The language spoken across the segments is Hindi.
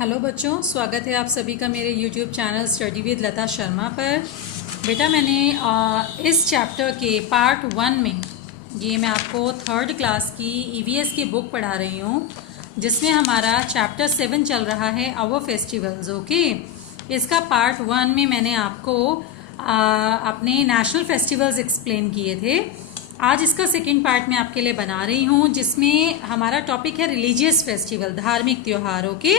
हेलो बच्चों, स्वागत है आप सभी का मेरे YouTube चैनल स्टडी विद लता शर्मा पर। बेटा मैंने इस चैप्टर के पार्ट 1 में ये मैं आपको थर्ड क्लास की EVS की बुक पढ़ा रही हूँ, जिसमें हमारा चैप्टर 7 चल रहा है आवर फेस्टिवल्स। ओके, इसका पार्ट 1 में मैंने आपको अपने नेशनल फेस्टिवल्स एक्सप्लेन किए थे। आज इसका सेकेंड पार्ट मैं आपके लिए बना रही हूँ, जिसमें हमारा टॉपिक है रिलीजियस फेस्टिवल, धार्मिक त्यौहार। Okay,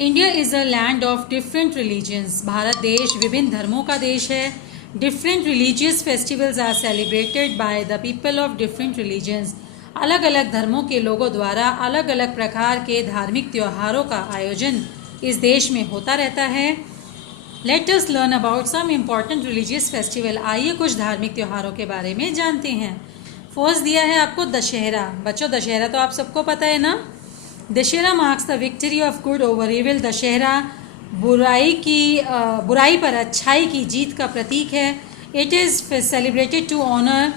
India is a land of different religions. भारत देश विभिन्न धर्मों का देश है। Different religious festivals are celebrated by the people of different religions. अलग अलग धर्मों के लोगों द्वारा अलग अलग प्रकार के धार्मिक त्योहारों का आयोजन इस देश में होता रहता है। Let us learn about some important religious festival. आइए कुछ धार्मिक त्योहारों के बारे में जानते हैं। फर्स्ट दिया है आपको दशहरा। बच्चों, दशहरा तो आप सबको पता है ना। Dussehra marks the victory of good over evil. Dussehra बुराई पर अच्छाई की जीत का प्रतीक है। It is celebrated to honour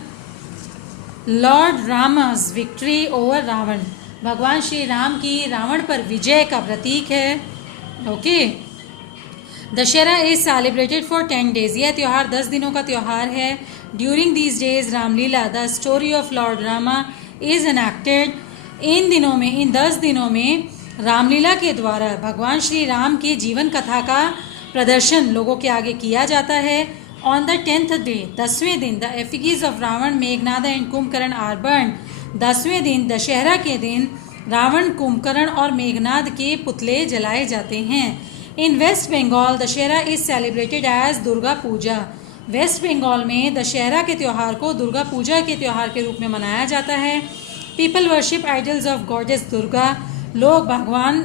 Lord Rama's victory over Ravana. भगवान श्री राम की रावण पर विजय का प्रतीक है। Okay, Dussehra is celebrated for 10 days। यह त्यौहार 10 दिनों का त्यौहार है। During these days Ramlila the story of Lord Rama is enacted. इन 10 दिनों में रामलीला के द्वारा भगवान श्री राम के जीवन कथा का प्रदर्शन लोगों के आगे किया जाता है। ऑन द 10th डे, 10वें दिन, the effigies of Ravana, Meghnad and Kumbhakarna are burn. 10वें दिन, दशहरा के दिन, रावण, कुंभकर्ण और मेघनाद के पुतले जलाए जाते हैं। In West Bengal Dussehra is celebrated as Durga Puja. West Bengal में दशहरा के त्यौहार को दुर्गा पूजा के त्यौहार के रूप में मनाया जाता है। People worship idols of goddess Durga. लोग भगवान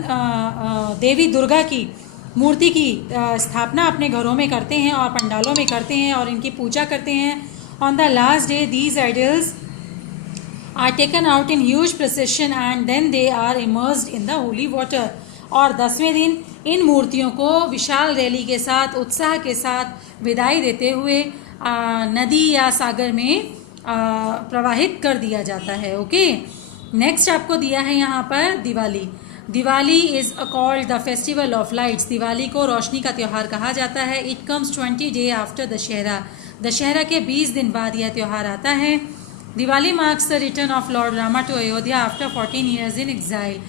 देवी दुर्गा की मूर्ति की स्थापना अपने घरों में करते हैं और पंडालों में करते हैं और इनकी पूजा करते हैं। On the last day these idols are taken out in huge procession and then they are immersed in the holy water. और 10वें दिन इन मूर्तियों को विशाल रैली के साथ, उत्साह के साथ विदाई देते हुए नदी या सागर में प्रवाहित कर दिया जाता है। ओके, नेक्स्ट आपको दिया है यहाँ पर Diwali. Diwali is called the festival of lights. Diwali को रोशनी का त्यौहार कहा जाता है। It comes 20 days after Dussehra. Dussehra के 20 दिन बाद यह त्यौहार आता है। Diwali marks the return of Lord Rama to Ayodhya after 14 years in exile.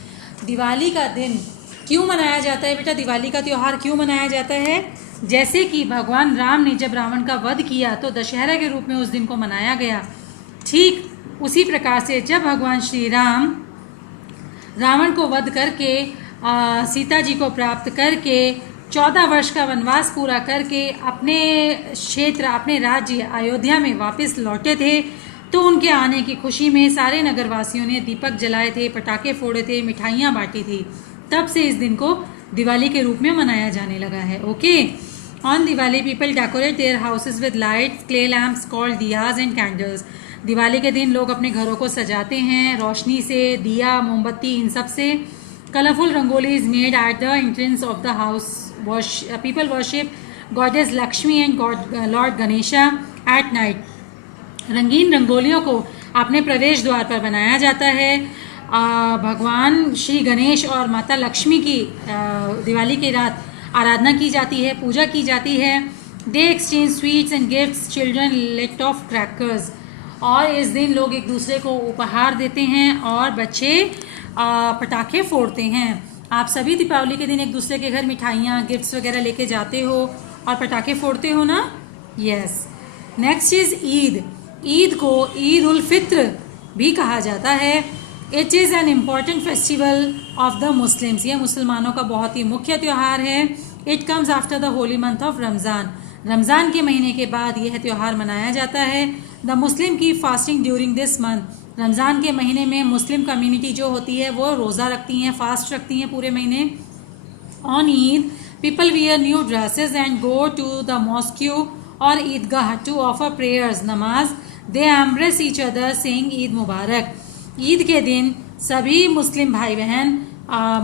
Diwali का दिन क्यों मनाया जाता है बेटा? दिवाली का त्यौहार क्यों मनाया जाता है? जैसे कि भगवान राम ने जब रावण का वध किया तो दशहरा के रूप में उस दिन को मनाया गया। ठीक उसी प्रकार से जब भगवान श्री राम रावण को वध करके सीता जी को प्राप्त करके 14 वर्ष का वनवास पूरा करके अपने क्षेत्र, अपने राज्य अयोध्या में वापस लौटे थे, तो उनके आने की खुशी में सारे नगरवासियों ने दीपक जलाए थे, पटाखे फोड़े थे, मिठाइयाँ बांटी थी। तब से इस दिन को दिवाली के रूप में मनाया जाने लगा है। Okay, on Diwali people decorate their houses with lights, clay lamps called diyas and candles. Diwali के दिन लोग अपने घरों को सजाते हैं रोशनी से, दिया, मोमबत्ती, इन सब से। Colourful rangoli is made at the entrance of the house. People worship goddess Lakshmi and Lord Ganesha at night. रंगीन रंगोलियों को अपने प्रवेश द्वार पर बनाया जाता है। भगवान श्री गणेश और माता लक्ष्मी की दिवाली की रात आराधना की जाती है, पूजा की जाती है। दे exchange sweets and gifts, children late of crackers. और इस दिन लोग एक दूसरे को उपहार देते हैं और बच्चे पटाखे फोड़ते हैं। आप सभी दीपावली के दिन एक दूसरे के घर मिठाइयाँ, गिफ्ट्स वगैरह लेके जाते हो और पटाखे फोड़ते हो ना? Yes. Next is Eid. Eid को ईद उल फित्र भी कहा जाता है। It is an important festival of the Muslims. यह मुसलमानों का बहुत ही मुख्य त्यौहार है। It comes after the Holi month of Ramzan. Ramzan के महीने के बाद यह त्यौहार मनाया जाता है। द मुस्लिम की fasting during this month. Ramzan के महीने में मुस्लिम कम्युनिटी जो होती है वो रोज़ा रखती हैं, फास्ट रखती हैं पूरे महीने। On Eid people wear new dresses and go to the mosque और Eidgah to offer prayers, namaz. They embrace each other saying Eid Mubarak. Eid के दिन सभी मुस्लिम भाई बहन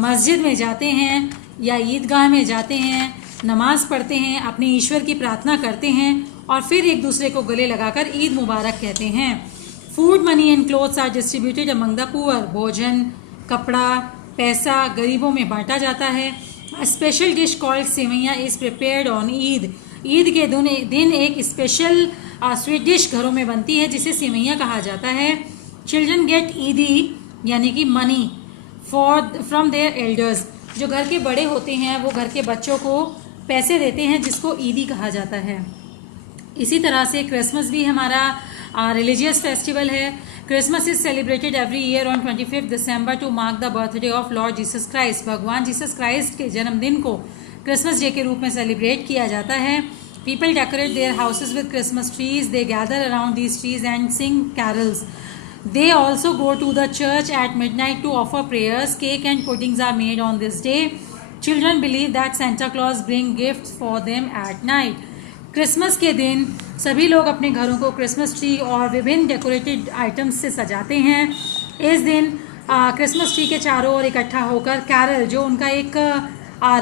मस्जिद में जाते हैं या ईदगाह में जाते हैं, नमाज पढ़ते हैं, अपने ईश्वर की प्रार्थना करते हैं और फिर एक दूसरे को गले लगाकर ईद मुबारक कहते हैं। Food, money and clothes are distributed among the poor. भोजन, कपड़ा, पैसा गरीबों में बांटा जाता है। A special dish called sevaiyan is prepared on Eid. Eid के दिन एक स्पेशल स्वीट डिश घरों में बनती है जिसे सेवैयाँ कहा जाता है। चिल्ड्रन गेट ईदी यानी कि मनी फ्रॉम देयर एल्डर्स। जो घर के बड़े होते हैं वो घर के बच्चों को पैसे देते हैं जिसको ईदी कहा जाता है। इसी तरह से क्रिसमस भी हमारा रिलीजियस फेस्टिवल है। Christmas is celebrated every year on 25 December to mark the birthday of lord Jesus Christ. भगवान जीसस क्राइस्ट के जन्मदिन को क्रिसमस डे के रूप में सेलिब्रेट किया जाता है। People decorate their houses with Christmas trees, they gather around these trees and Singh carols. They also go to the church at midnight to offer prayers. Cake and puddings are made on this day. Children believe that Santa Claus bring gifts for them at night. Christmas के दिन सभी लोग अपने घरों को क्रिसमस ट्री और विभिन्न डेकोरेटेड आइटम्स से सजाते हैं। इस दिन क्रिसमस ट्री के चारों ओर इकट्ठा होकर कैरल, जो उनका एक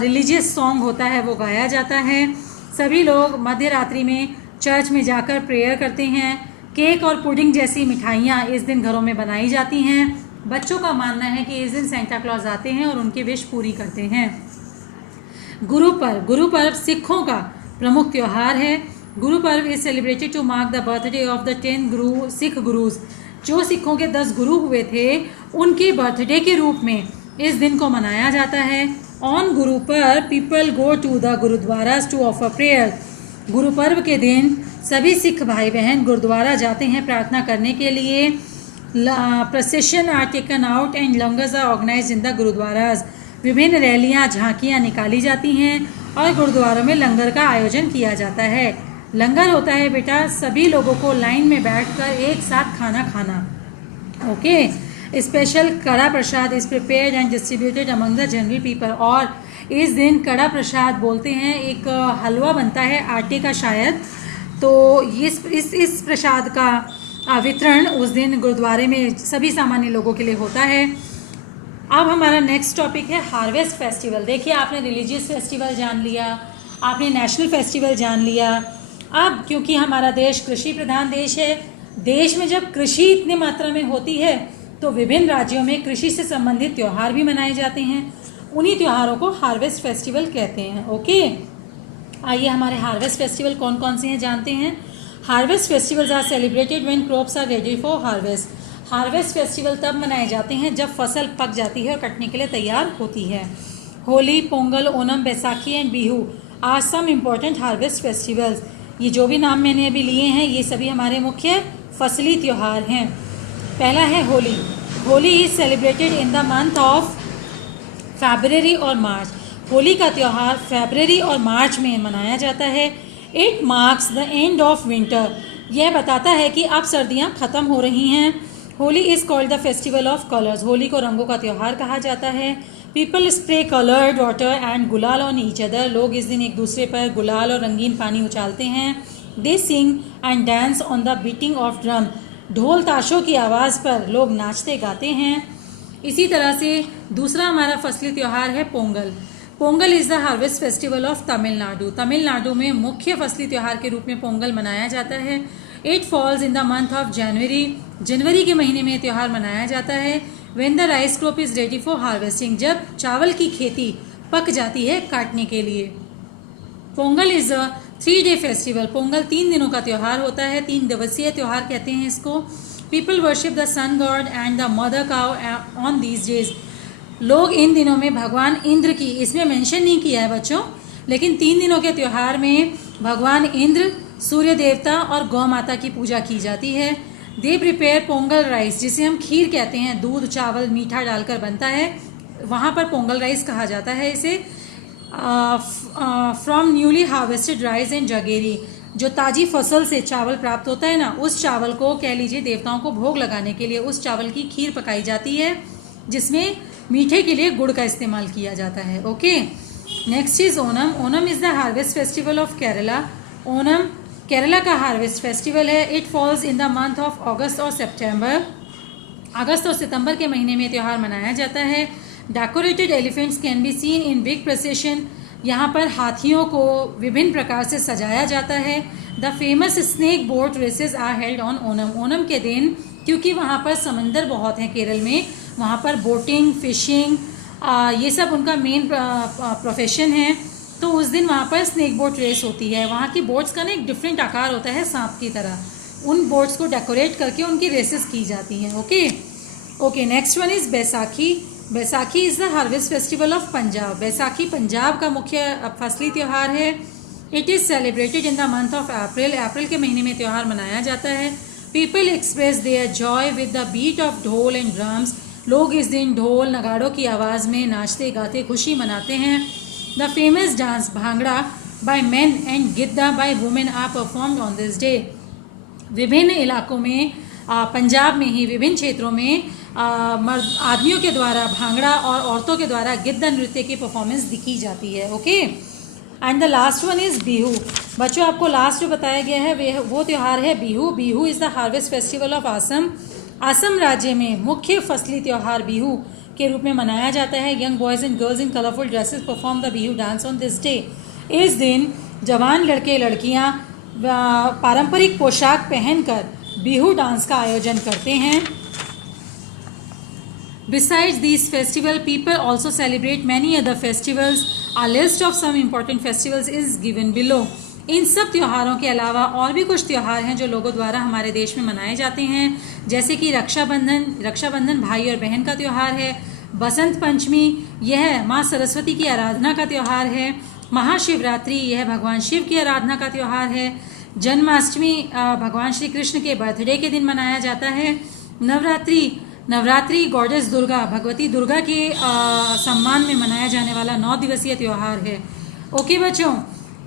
रिलीजियस सॉन्ग होता है, वो गाया जाता है। सभी लोग मध्य रात्रि में चर्च में जाकर प्रेयर करते हैं। केक और पुडिंग जैसी मिठाइयाँ इस दिन घरों में बनाई जाती हैं। बच्चों का मानना है कि इस दिन सेंटा क्लॉज आते हैं और उनकी विश पूरी करते हैं। गुरु पर्व सिखों का प्रमुख त्यौहार है। Guru Parv is celebrated to mark the birthday of the 10 Sikh Gurus. जो सिखों के 10 गुरु हुए थे उनके बर्थडे के रूप में इस दिन को मनाया जाता है। On Guru Parv people go to the gurdwaras to offer prayer. Guru Parv के दिन सभी सिख भाई बहन गुरुद्वारा जाते हैं प्रार्थना करने के लिए। Procession are taken out and langars are organised in the gurdwaras. विभिन्न रैलियां झांकियां निकाली जाती हैं और गुरुद्वारों में लंगर का आयोजन किया जाता है। लंगर होता है बेटा सभी लोगों को लाइन में बैठकर एक साथ खाना खाना। Okay. Special kada prasad is prepared and distributed among the general people. और इस दिन कड़ा प्रसाद बोलते हैं, एक हलवा बनता है आटे का शायद, तो इस प्रसाद का वितरण उस दिन गुरुद्वारे में सभी सामान्य लोगों के लिए होता है। अब हमारा नेक्स्ट टॉपिक है हार्वेस्ट फेस्टिवल। देखिए आपने रिलीजियस फेस्टिवल जान लिया, आपने नेशनल फेस्टिवल जान लिया। अब क्योंकि हमारा देश कृषि प्रधान देश है, देश में जब कृषि इतनी मात्रा में होती है तो विभिन्न राज्यों में कृषि से संबंधित त्यौहार भी मनाए जाते हैं। उन्हीं त्योहारों को हार्वेस्ट फेस्टिवल कहते हैं। ओके, आइए हमारे हार्वेस्ट फेस्टिवल कौन कौन से हैं जानते हैं। Harvest festivals are celebrated when crops are ready for harvest. Harvest festival तब मनाए जाते हैं जब फसल पक जाती है और कटने के लिए तैयार होती है। Holi, Pongal, Onam, Baisakhi and Bihu are some important harvest festivals. ये जो भी नाम मैंने अभी लिए हैं ये सभी हमारे मुख्य फसली त्यौहार हैं। पहला है Holi. Holi is celebrated in the month of February और मार्च। होली का त्यौहार फरवरी और मार्च में मनाया जाता है। It marks the end of winter. यह बताता है कि अब सर्दियाँ ख़त्म हो रही हैं। Holi is called the festival of colours. Holi को रंगों का त्यौहार कहा जाता है। People spray coloured water and गुलाल ऑन ईच अदर। लोग इस दिन एक दूसरे पर गुलाल और रंगीन पानी उछालते हैं। They sing and dance on the beating of drum. ढोल ताशों की आवाज़ पर लोग नाचते गाते हैं। इसी तरह से दूसरा हमारा फसली त्यौहार है Pongal. Pongal is the harvest festival of Tamil Nadu. Tamil Nadu में मुख्य फसली त्यौहार के रूप में पोंगल मनाया जाता है। It falls in the month of January. जनवरी के महीने में त्यौहार मनाया जाता है। When the rice crop is ready for harvesting. जब चावल की खेती पक जाती है काटने के लिए। Pongal is a 3-day festival. Pongal 3 दिनों का त्यौहार होता है। 3 दिवसीय त्यौहार कहते हैं इसको। People worship the sun god and the mother cow on these days. लोग इन दिनों में भगवान इंद्र की, इसमें मेंशन नहीं किया है बच्चों, लेकिन 3 दिनों के त्यौहार में भगवान इंद्र, सूर्य देवता और गौ माता की पूजा की जाती है। दे प्रिपेयर पोंगल राइस, जिसे हम खीर कहते हैं, दूध चावल मीठा डालकर बनता है, वहाँ पर पोंगल राइस कहा जाता है इसे। From newly harvested rice and jaggery. जो ताज़ी फसल से चावल प्राप्त होता है ना, उस चावल को कह लीजिए देवताओं को भोग लगाने के लिए उस चावल की खीर पकाई जाती है, जिसमें मीठे के लिए गुड़ का इस्तेमाल किया जाता है। Okay, next is Onam. Onam is the harvest festival of Kerala. Onam Kerala का हार्वेस्ट फेस्टिवल है। It falls in the month of अगस्त और सितंबर। अगस्त और सितंबर के महीने में त्यौहार मनाया जाता है। Decorated elephants can be seen in big procession. यहाँ पर हाथियों को विभिन्न प्रकार से सजाया जाता है। The famous snake boat races are held on Onam. Onam के दिन क्योंकि वहाँ पर समंदर बहुत हैं केरल में, वहाँ पर बोटिंग, फिशिंग ये सब उनका मेन प्रोफेशन है। तो उस दिन वहाँ पर स्नेक बोट रेस होती है। वहाँ की बोट्स का ना एक डिफरेंट आकार होता है सांप की तरह, उन बोट्स को डेकोरेट करके उनकी रेसेस की जाती हैं। Okay, next one is Baisakhi. Baisakhi is the harvest festival of Punjab. Baisakhi Punjab का मुख्य फसली त्यौहार है। It is celebrated in the month of April. अप्रैल के महीने में त्यौहार मनाया जाता है। People express their joy with the beat of dhol and drums. लोग इस दिन ढोल नगाड़ों की आवाज़ में नाचते गाते खुशी मनाते हैं। The famous dance bhangra by men and giddha by women are performed on this day. विभिन्न इलाकों में पंजाब में ही विभिन्न क्षेत्रों में आदमियों के द्वारा भांगड़ा और औरतों के द्वारा गिद्दा नृत्य की परफॉर्मेंस दिखी जाती है। Okay, and the last one is Bihu. बच्चों, आपको लास्ट जो बताया गया है वो त्यौहार है Bihu. Bihu is the harvest festival of Assam. Assam राज्य में मुख्य फसली त्यौहार बिहू के रूप में मनाया जाता है। Young boys and girls in colourful dresses perform the Bihu dance on this day. इस दिन जवान लड़के लड़कियां पारंपरिक पोशाक पहनकर बिहू डांस का आयोजन करते हैं। Besides these festivals, people also celebrate many other festivals. A list of some important festivals is given below. इन सब त्योहारों के अलावा और भी कुछ त्यौहार हैं जो लोगों द्वारा हमारे देश में मनाए जाते हैं, जैसे कि रक्षाबंधन भाई और बहन का त्यौहार है। बसंत पंचमी, यह माँ सरस्वती की आराधना का त्यौहार है। महाशिवरात्रि, यह भगवान शिव की आराधना का त्यौहार है। जन्माष्टमी भगवान श्री कृष्ण के बर्थडे के दिन मनाया जाता है। नवरात्रि गॉडेस दुर्गा, भगवती दुर्गा के सम्मान में मनाया जाने वाला 9 दिवसीय त्यौहार है। ओके बच्चों,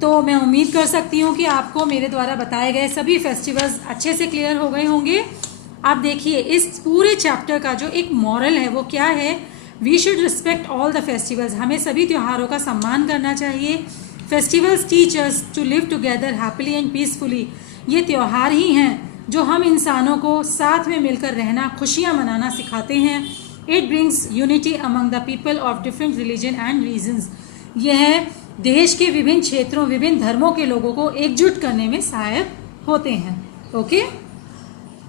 तो मैं उम्मीद कर सकती हूँ कि आपको मेरे द्वारा बताए गए सभी फेस्टिवल्स अच्छे से क्लियर हो गए होंगे। आप देखिए, इस पूरे चैप्टर का जो एक मॉरल है वो क्या है, we should respect all the festivals. हमें सभी त्योहारों का सम्मान करना चाहिए। Festivals teach us to live together happily and peacefully. ये त्यौहार ही हैं जो हम इंसानों को साथ में मिलकर रहना, खुशियाँ मनाना सिखाते हैं। It brings unity among the people of different religion and regions. यह देश के विभिन्न क्षेत्रों, विभिन्न धर्मों के लोगों को एकजुट करने में सहायक होते हैं। ओके।